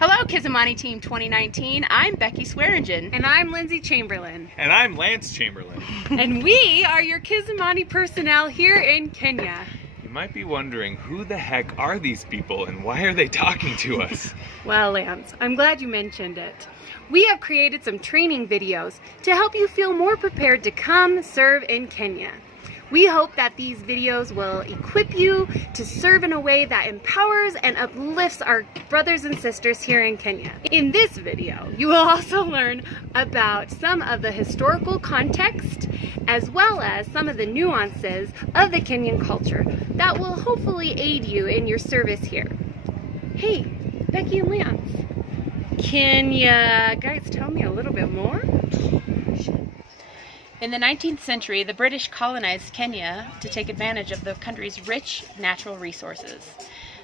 Hello, Kizimani Team 2019. I'm Becky Swearingen. And I'm Lindsay Chamberlain. And I'm Lance Chamberlain. And we are your Kizimani personnel here in Kenya. You might be wondering, who the heck are these people and why are they talking to us? Well, Lance, I'm glad you mentioned it. We have created some training videos to help you feel more prepared to come serve in Kenya. We hope that these videos will equip you to serve in a way that empowers and uplifts our brothers and sisters here in Kenya. In this video, you will also learn about some of the historical context as well as some of the nuances of the Kenyan culture that will hopefully aid you in your service here. Hey, Becky and Lance, can you guys tell me a little bit more? In the 19th century, the British colonized Kenya to take advantage of the country's rich natural resources.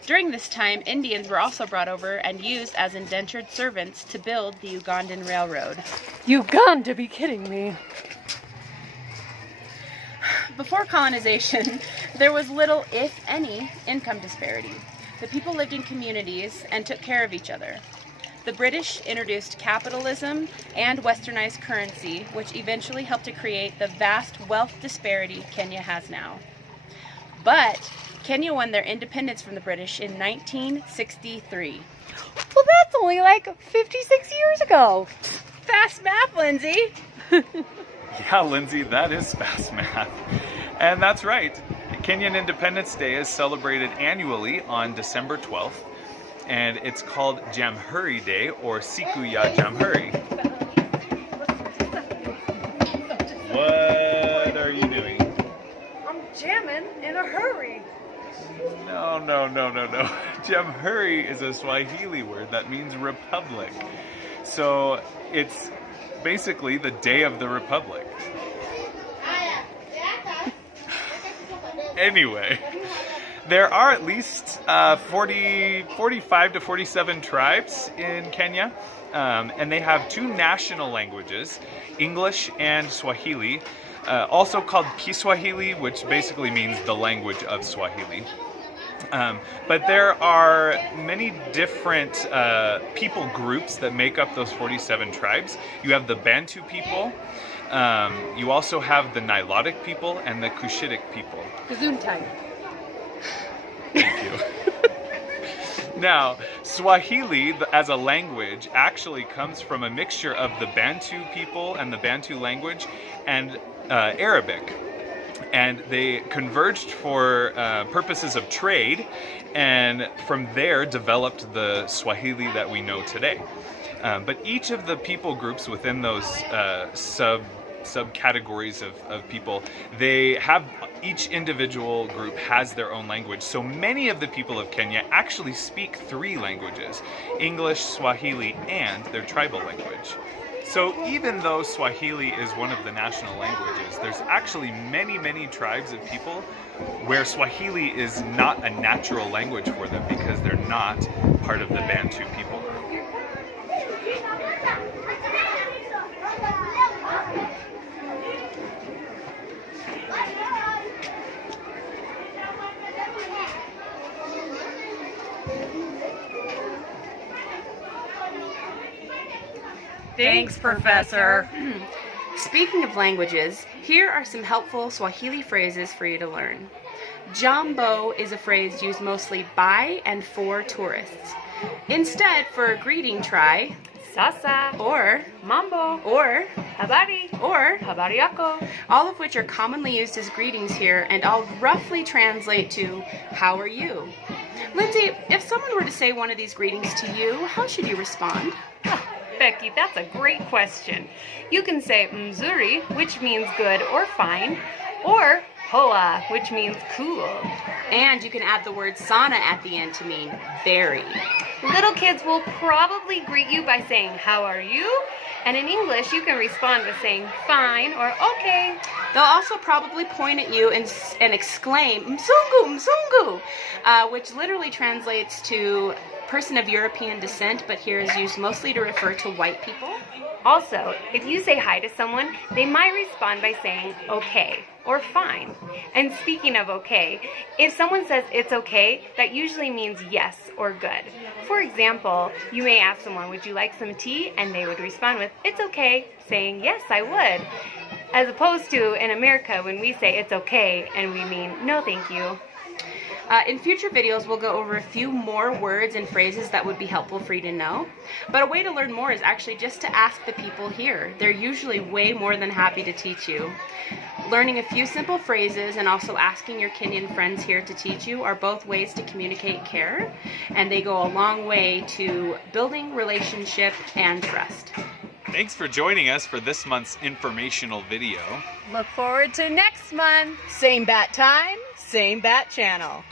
During this time, Indians were also brought over and used as indentured servants to build the Ugandan Railroad. You've got to be kidding me. Before colonization, there was little, if any, income disparity. The people lived in communities and took care of each other. The British introduced capitalism and westernized currency, which eventually helped to create the vast wealth disparity Kenya has now. But Kenya won their independence from the British in 1963. Well, that's only like 56 years ago. Fast math, Lindsay! Yeah, Lindsay, that is fast math. And that's right. Kenyan Independence Day is celebrated annually on December 12th. And it's called Jamhuri Day, or Siku ya Jamhuri. What are you doing? I'm jamming in a hurry. No. Jamhuri is a Swahili word that means republic. So it's basically the day of the republic. Anyway. There are at least 45 to 47 tribes in Kenya, and they have two national languages, English and Swahili, also called Kiswahili, which basically means the language of Swahili. But there are many different people groups that make up those 47 tribes. You have the Bantu people, you also have the Nilotic people, and the Cushitic people. Gesundheit. Thank you. Now, Swahili as a language actually comes from a mixture of the Bantu people and the Bantu language and Arabic. And they converged for purposes of trade, and from there developed the Swahili that we know today. But each of the people groups within those subcategories of people, they have, each individual group has their own language. So many of the people of Kenya actually speak three languages: English, Swahili, and their tribal language. So even though Swahili is one of the national languages, there's actually many tribes of people where Swahili is not a natural language for them because they're not part of the Bantu people group. Thanks, Professor. Speaking of languages, here are some helpful Swahili phrases for you to learn. Jambo is a phrase used mostly by and for tourists. Instead, for a greeting, try Sasa. or Mambo. or Habari. or Habari yako. all of which are commonly used as greetings here and all roughly translate to how are you? Lindsay, if someone were to say one of these greetings to you, how should you respond? Becky, that's a great question. You can say mzuri, which means good or fine, or hoa, which means cool. And you can add the word sana at the end to mean very. Little kids will probably greet you by saying, how are you? And in English, you can respond with saying fine or okay. They'll also probably point at you and exclaim, Mzungu, Mzungu, which literally translates to person of European descent, but here is used mostly to refer to white people. Also, if you say hi to someone, they might respond by saying okay or fine. And speaking of okay, if someone says it's okay, that usually means yes or good. For example, you may ask someone, would you like some tea? And they would respond with, it's okay, saying yes, I would. As opposed to in America when we say it's okay and we mean no thank you. In future videos, we'll go over a few more words and phrases that would be helpful for you to know. But a way to learn more is actually just to ask the people here. They're usually way more than happy to teach you. Learning a few simple phrases and also asking your Kenyan friends here to teach you are both ways to communicate care, and they go a long way to building relationship and trust. Thanks for joining us for this month's informational video. Look forward to next month. Same bat time, same bat channel.